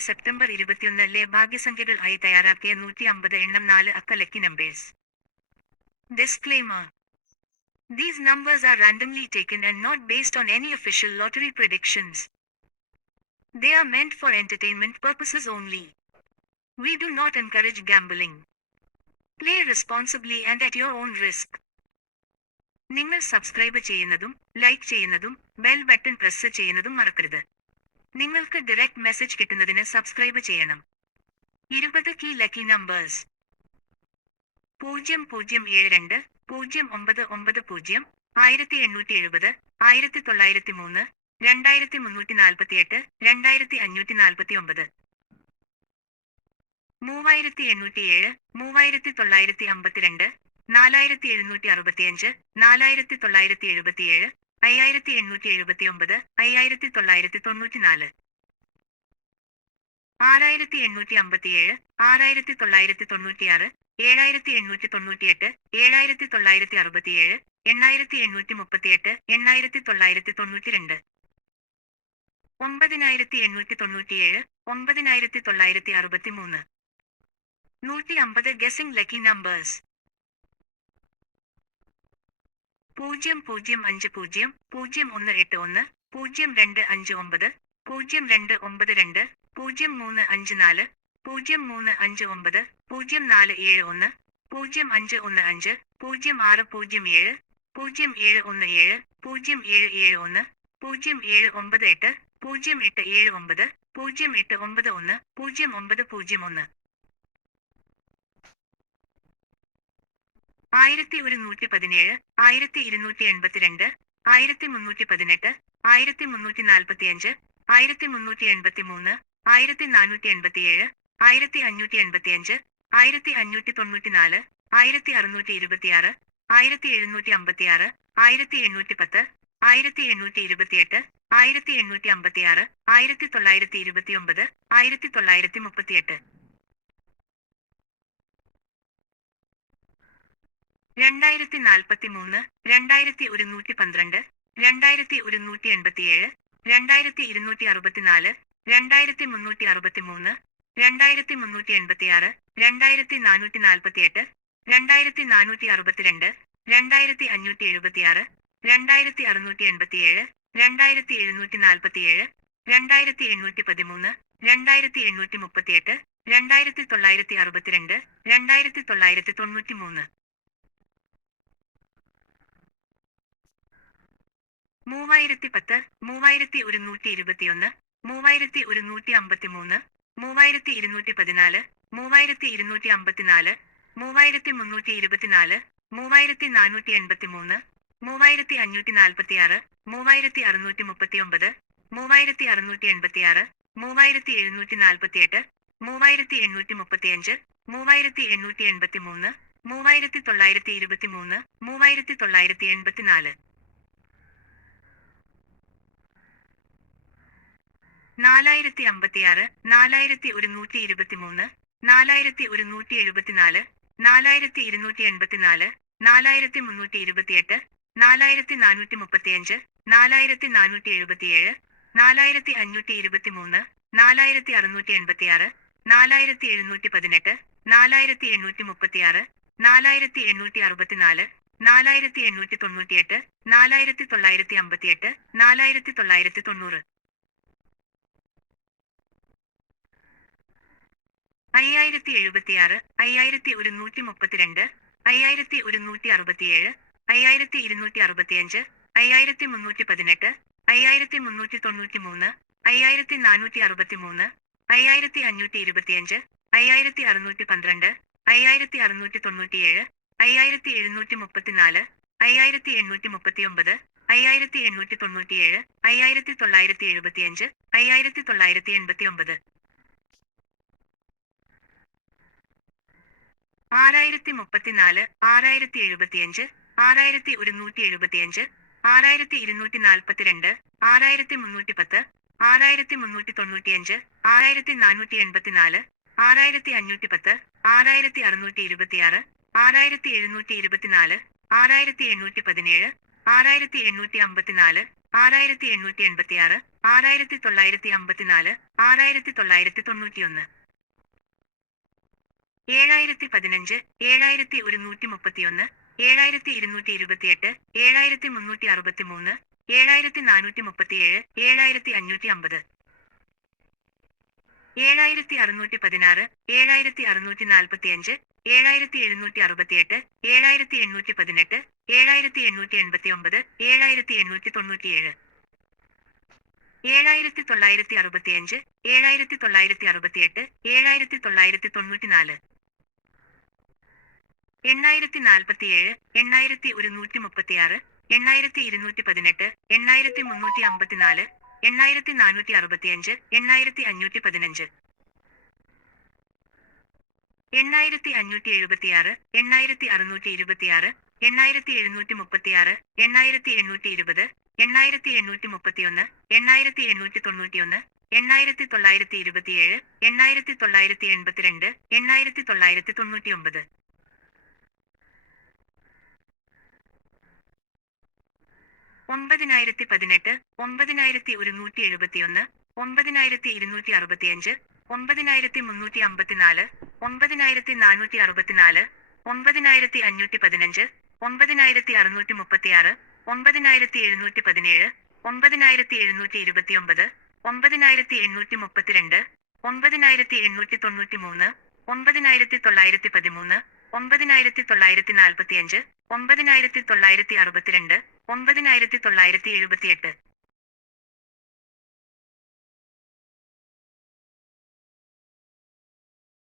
September ഇരുപത്തിയൊന്നിലെ ഭാഗ്യസംഖ്യകൾ ആയി തയ്യാറാക്കിയ നൂറ്റി അമ്പത് എണ്ണം നാല് അക്ക lucky numbers disclaimer These numbers are randomly taken and not based on any official lottery predictions. They are meant for entertainment purposes only. We do not encourage gambling. Play responsibly and at your own risk. നിങ്ങൾ subscribe ചെയ്യുന്നതും like ചെയ്യുന്നതും bell button press ചെയ്യുന്നതും മറക്കരുത് നിങ്ങൾക്ക് direct message കിട്ടുന്നതിന് subscribe ചെയ്യണം. ഇരുപത് key lucky numbers പൂജ്യം പൂജ്യം ഏഴ് രണ്ട് പൂജ്യം ഒമ്പത് ഒമ്പത് പൂജ്യം ആയിരത്തി എണ്ണൂറ്റി എഴുപത് ആയിരത്തി തൊള്ളായിരത്തി മൂന്ന് രണ്ടായിരത്തി മുന്നൂറ്റി നാൽപ്പത്തി എട്ട് രണ്ടായിരത്തി അഞ്ഞൂറ്റി നാൽപ്പത്തി ഒമ്പത്. മൂവായിരത്തി എണ്ണൂറ്റി ഏഴ് മൂവായിരത്തി തൊള്ളായിരത്തി അമ്പത്തിരണ്ട് നാലായിരത്തി എഴുന്നൂറ്റി അറുപത്തിയഞ്ച് നാലായിരത്തി തൊള്ളായിരത്തി എഴുപത്തിയേഴ് അയ്യായിരത്തി എണ്ണൂറ്റി എഴുപത്തി ഒമ്പത് അയ്യായിരത്തി തൊള്ളായിരത്തി തൊണ്ണൂറ്റിനാല് ആറായിരത്തി എണ്ണൂറ്റി അമ്പത്തിയേഴ് ആറായിരത്തി തൊള്ളായിരത്തി തൊണ്ണൂറ്റിയാറ് ഏഴായിരത്തി എണ്ണൂറ്റി തൊണ്ണൂറ്റിയെട്ട് ഏഴായിരത്തി തൊള്ളായിരത്തി അറുപത്തിയേഴ് എണ്ണായിരത്തി എണ്ണൂറ്റി മുപ്പത്തിയെട്ട് എണ്ണായിരത്തി തൊള്ളായിരത്തി തൊണ്ണൂറ്റിരണ്ട് ഒമ്പതിനായിരത്തി എണ്ണൂറ്റി തൊണ്ണൂറ്റിയേഴ് ഒമ്പതിനായിരത്തി തൊള്ളായിരത്തി അറുപത്തി മൂന്ന് നൂറ്റി അമ്പത് ഗസിംഗ് ലക്കി നമ്പേഴ്സ് പൂജ്യം പൂജ്യം അഞ്ച് പൂജ്യം പൂജ്യം ഒന്ന് എട്ട് ഒന്ന് പൂജ്യം രണ്ട് അഞ്ച് ഒമ്പത് പൂജ്യം രണ്ട് ഒമ്പത് രണ്ട് പൂജ്യം മൂന്ന് അഞ്ച് നാല് പൂജ്യം മൂന്ന് അഞ്ച് ഒമ്പത് പൂജ്യം നാല് ഏഴ് ഒന്ന് പൂജ്യം അഞ്ച് ഒന്ന് അഞ്ച് പൂജ്യം ആറ് പൂജ്യം ഏഴ് പൂജ്യം ഏഴ് ഒന്ന് ഏഴ് പൂജ്യം ഏഴ് ഏഴ് ഒന്ന് പൂജ്യം ഏഴ് ഒമ്പത് എട്ട് പൂജ്യം എട്ട് ഏഴ് ഒമ്പത് പൂജ്യം എട്ട് ഒമ്പത് ഒന്ന് പൂജ്യം ഒമ്പത് പൂജ്യം ഒന്ന്. ആയിരത്തി ഒരുന്നൂറ്റി പതിനേഴ് ആയിരത്തി ഇരുന്നൂറ്റി എൺപത്തിരണ്ട് ആയിരത്തി മുന്നൂറ്റി പതിനെട്ട് ആയിരത്തി മുന്നൂറ്റി നാൽപ്പത്തിയഞ്ച് ആയിരത്തി മുന്നൂറ്റി എൺപത്തി മൂന്ന് ആയിരത്തി നാനൂറ്റി എൺപത്തിയേഴ് ആയിരത്തി അഞ്ഞൂറ്റി എൺപത്തിയഞ്ച് ആയിരത്തി അഞ്ഞൂറ്റി തൊണ്ണൂറ്റിനാല് ആയിരത്തി അറുന്നൂറ്റി ഇരുപത്തിയാറ് ആയിരത്തി എഴുന്നൂറ്റി അമ്പത്തിയാറ് ആയിരത്തി എണ്ണൂറ്റി പത്ത് ആയിരത്തി എണ്ണൂറ്റി ഇരുപത്തിയെട്ട് ആയിരത്തി എണ്ണൂറ്റി അമ്പത്തിയാറ് ആയിരത്തി തൊള്ളായിരത്തി ഇരുപത്തിയൊമ്പത് ആയിരത്തി തൊള്ളായിരത്തി മുപ്പത്തിയെട്ട് രണ്ടായിരത്തി നാൽപ്പത്തി മൂന്ന് രണ്ടായിരത്തി ഒരുന്നൂറ്റി പന്ത്രണ്ട് രണ്ടായിരത്തി ഒരുന്നൂറ്റി എൺപത്തിയേഴ് രണ്ടായിരത്തി ഇരുന്നൂറ്റി അറുപത്തിനാല് രണ്ടായിരത്തി മുന്നൂറ്റി അറുപത്തി മൂന്ന് രണ്ടായിരത്തി മുന്നൂറ്റി എൺപത്തിയാറ് രണ്ടായിരത്തി നാനൂറ്റി നാൽപ്പത്തിയെട്ട് രണ്ടായിരത്തി നാനൂറ്റി അറുപത്തിരണ്ട് രണ്ടായിരത്തി അഞ്ഞൂറ്റി എഴുപത്തിയാറ് രണ്ടായിരത്തി അറുന്നൂറ്റി എൺപത്തിയേഴ് രണ്ടായിരത്തി എഴുന്നൂറ്റി നാൽപ്പത്തിയേഴ് രണ്ടായിരത്തി എണ്ണൂറ്റി പതിമൂന്ന് രണ്ടായിരത്തി എണ്ണൂറ്റി മുപ്പത്തിയെട്ട് രണ്ടായിരത്തി തൊള്ളായിരത്തി അറുപത്തിരണ്ട് രണ്ടായിരത്തി തൊള്ളായിരത്തി തൊണ്ണൂറ്റി മൂന്ന് മൂവായിരത്തി പത്ത് മൂവായിരത്തി ഒരുന്നൂറ്റി ഇരുപത്തിയൊന്ന് മൂവായിരത്തി ഒരുന്നൂറ്റി അമ്പത്തിമൂന്ന് മൂവായിരത്തി ഇരുന്നൂറ്റി പതിനാല് മൂവായിരത്തി ഇരുന്നൂറ്റി അമ്പത്തിനാല് മൂവായിരത്തി മുന്നൂറ്റി ഇരുപത്തിനാല് മൂവായിരത്തി നാനൂറ്റി എൺപത്തിമൂന്ന് മൂവായിരത്തി അഞ്ഞൂറ്റി നാൽപ്പത്തിയാറ് മൂവായിരത്തി അറുന്നൂറ്റി മുപ്പത്തിയൊമ്പത് മൂവായിരത്തി അറുന്നൂറ്റി എൺപത്തിയാറ് മൂവായിരത്തി എഴുന്നൂറ്റി നാൽപ്പത്തിയെട്ട് മൂവായിരത്തി എണ്ണൂറ്റി മുപ്പത്തിയഞ്ച് മൂവായിരത്തി എണ്ണൂറ്റി എൺപത്തിമൂന്ന് മൂവായിരത്തി തൊള്ളായിരത്തി ഇരുപത്തിമൂന്ന് മൂവായിരത്തി തൊള്ളായിരത്തി എൺപത്തിനാല് നാലായിരത്തി അമ്പത്തിയാറ് നാലായിരത്തി ഒരുന്നൂറ്റി ഇരുപത്തിമൂന്ന് നാലായിരത്തി ഒരുന്നൂറ്റി എഴുപത്തിനാല് നാലായിരത്തി ഇരുന്നൂറ്റി എൺപത്തിനാല് നാലായിരത്തി മുന്നൂറ്റി ഇരുപത്തിയെട്ട് നാലായിരത്തി നാനൂറ്റി മുപ്പത്തിയഞ്ച് നാലായിരത്തി നാനൂറ്റി എഴുപത്തിയേഴ് നാലായിരത്തി അഞ്ഞൂറ്റി ഇരുപത്തിമൂന്ന് നാലായിരത്തി അറുന്നൂറ്റി എൺപത്തിയാറ് നാലായിരത്തി എഴുന്നൂറ്റി പതിനെട്ട് നാലായിരത്തി എണ്ണൂറ്റി മുപ്പത്തിയാറ് നാലായിരത്തി എണ്ണൂറ്റി അറുപത്തിനാല് നാലായിരത്തി എണ്ണൂറ്റി തൊണ്ണൂറ്റിയെട്ട് നാലായിരത്തി തൊള്ളായിരത്തി അമ്പത്തിയെട്ട് നാലായിരത്തി തൊള്ളായിരത്തി തൊണ്ണൂറ് അയ്യായിരത്തി എഴുപത്തിയാറ് അയ്യായിരത്തി ഒരുന്നൂറ്റി മുപ്പത്തിരണ്ട് അയ്യായിരത്തി ഒരുന്നൂറ്റി അറുപത്തിയേഴ് അയ്യായിരത്തി ഇരുന്നൂറ്റി അറുപത്തിയഞ്ച് അയ്യായിരത്തി മുന്നൂറ്റി പതിനെട്ട് അയ്യായിരത്തി മുന്നൂറ്റി തൊണ്ണൂറ്റി മൂന്ന് അയ്യായിരത്തി നാനൂറ്റി അറുപത്തി മൂന്ന് അയ്യായിരത്തി അഞ്ഞൂറ്റി ഇരുപത്തിയഞ്ച് അയ്യായിരത്തി അറുന്നൂറ്റി പന്ത്രണ്ട് അയ്യായിരത്തി അറുന്നൂറ്റി തൊണ്ണൂറ്റിയേഴ് അയ്യായിരത്തി എഴുന്നൂറ്റി മുപ്പത്തിനാല് അയ്യായിരത്തി എണ്ണൂറ്റി മുപ്പത്തിയൊമ്പത് അയ്യായിരത്തി എണ്ണൂറ്റി തൊണ്ണൂറ്റിയേഴ് അയ്യായിരത്തി തൊള്ളായിരത്തി എഴുപത്തിയഞ്ച് അയ്യായിരത്തി തൊള്ളായിരത്തി എൺപത്തിയൊമ്പത് ആറായിരത്തി മുപ്പത്തിനാല് ആറായിരത്തി എഴുപത്തിയഞ്ച് ആറായിരത്തി ഒരുന്നൂറ്റി എഴുപത്തിയഞ്ച് ആറായിരത്തി ഇരുന്നൂറ്റി നാൽപ്പത്തിരണ്ട് ആറായിരത്തി മുന്നൂറ്റി പത്ത് ആറായിരത്തി മുന്നൂറ്റി തൊണ്ണൂറ്റിയഞ്ച് ആറായിരത്തി നാനൂറ്റി എൺപത്തിനാല് ആറായിരത്തി അഞ്ഞൂറ്റി പത്ത് ആറായിരത്തി അറുന്നൂറ്റി ഇരുപത്തിയാറ് ആറായിരത്തി എഴുന്നൂറ്റി ഇരുപത്തിനാല് ആറായിരത്തി എണ്ണൂറ്റി പതിനേഴ് ആറായിരത്തി എണ്ണൂറ്റി അമ്പത്തിനാല് ആറായിരത്തി എണ്ണൂറ്റി എൺപത്തിയാറ് ആറായിരത്തി തൊള്ളായിരത്തി അമ്പത്തിനാല് ആറായിരത്തി തൊള്ളായിരത്തി തൊണ്ണൂറ്റിയൊന്ന് ഏഴായിരത്തി പതിനഞ്ച് ഏഴായിരത്തി ഒരുന്നൂറ്റി മുപ്പത്തിയൊന്ന് ഏഴായിരത്തി ഇരുന്നൂറ്റി ഇരുപത്തിയെട്ട് ഏഴായിരത്തി മുന്നൂറ്റി അറുപത്തി മൂന്ന് ഏഴായിരത്തി നാനൂറ്റി മുപ്പത്തിയേഴ് ഏഴായിരത്തി അഞ്ഞൂറ്റി അമ്പത് ഏഴായിരത്തി അറുന്നൂറ്റി പതിനാറ് ഏഴായിരത്തി അറുന്നൂറ്റി നാൽപ്പത്തിയഞ്ച് ഏഴായിരത്തി എഴുന്നൂറ്റി അറുപത്തിയെട്ട് ഏഴായിരത്തി എണ്ണൂറ്റി പതിനെട്ട് ഏഴായിരത്തി എണ്ണൂറ്റി എൺപത്തി ഒമ്പത് ഏഴായിരത്തി എണ്ണൂറ്റി തൊണ്ണൂറ്റിയേഴ് ഏഴായിരത്തി തൊള്ളായിരത്തി അറുപത്തിയഞ്ച് ഏഴായിരത്തി തൊള്ളായിരത്തി അറുപത്തിയെട്ട് ഏഴായിരത്തി തൊള്ളായിരത്തി തൊണ്ണൂറ്റിനാല് എണ്ണായിരത്തി നാൽപ്പത്തിയേഴ് എണ്ണായിരത്തി ഒരുന്നൂറ്റി മുപ്പത്തിയാറ് എണ്ണായിരത്തി ഇരുന്നൂറ്റി പതിനെട്ട് എണ്ണായിരത്തി മുന്നൂറ്റി അമ്പത്തിനാല് എണ്ണായിരത്തി നാനൂറ്റി അറുപത്തിയഞ്ച് എണ്ണായിരത്തി അഞ്ഞൂറ്റി പതിനഞ്ച് എണ്ണായിരത്തി അഞ്ഞൂറ്റി എഴുപത്തിയാറ് എണ്ണായിരത്തി അറുന്നൂറ്റി ഇരുപത്തിയാറ് എണ്ണായിരത്തി എഴുന്നൂറ്റി മുപ്പത്തിയാറ് എണ്ണായിരത്തി എണ്ണൂറ്റി ഇരുപത് എണ്ണായിരത്തി എണ്ണൂറ്റി മുപ്പത്തിയൊന്ന് എണ്ണായിരത്തി എണ്ണൂറ്റി തൊണ്ണൂറ്റിയൊന്ന് എണ്ണായിരത്തി തൊള്ളായിരത്തി ഇരുപത്തിയേഴ് എണ്ണായിരത്തി തൊള്ളായിരത്തി എൺപത്തിരണ്ട് എണ്ണായിരത്തി തൊള്ളായിരത്തി തൊണ്ണൂറ്റിയൊമ്പത് ഒമ്പതിനായിരത്തി പതിനെട്ട് ഒമ്പതിനായിരത്തി ഒരുന്നൂറ്റി എഴുപത്തിയൊന്ന് ഒമ്പതിനായിരത്തി ഇരുന്നൂറ്റി അറുപത്തിയഞ്ച് ഒമ്പതിനായിരത്തി മുന്നൂറ്റി അമ്പത്തിനാല് ഒമ്പതിനായിരത്തി നാനൂറ്റി അറുപത്തിനാല് ഒമ്പതിനായിരത്തി അഞ്ഞൂറ്റി പതിനഞ്ച് ഒമ്പതിനായിരത്തി അറുന്നൂറ്റി മുപ്പത്തിയാറ് ഒമ്പതിനായിരത്തി എഴുന്നൂറ്റി പതിനേഴ് ഒമ്പതിനായിരത്തി എഴുന്നൂറ്റി ഇരുപത്തിയൊമ്പത് ഒമ്പതിനായിരത്തി എണ്ണൂറ്റി മുപ്പത്തിരണ്ട് ഒമ്പതിനായിരത്തി എണ്ണൂറ്റി തൊണ്ണൂറ്റി മൂന്ന് ഒമ്പതിനായിരത്തി തൊള്ളായിരത്തി പതിമൂന്ന് ഒമ്പതിനായിരത്തി തൊള്ളായിരത്തി നാൽപ്പത്തിയഞ്ച് ഒമ്പതിനായിരത്തി തൊള്ളായിരത്തി അറുപത്തിരണ്ട് ഒമ്പതിനായിരത്തി തൊള്ളായിരത്തി എഴുപത്തിയെട്ട്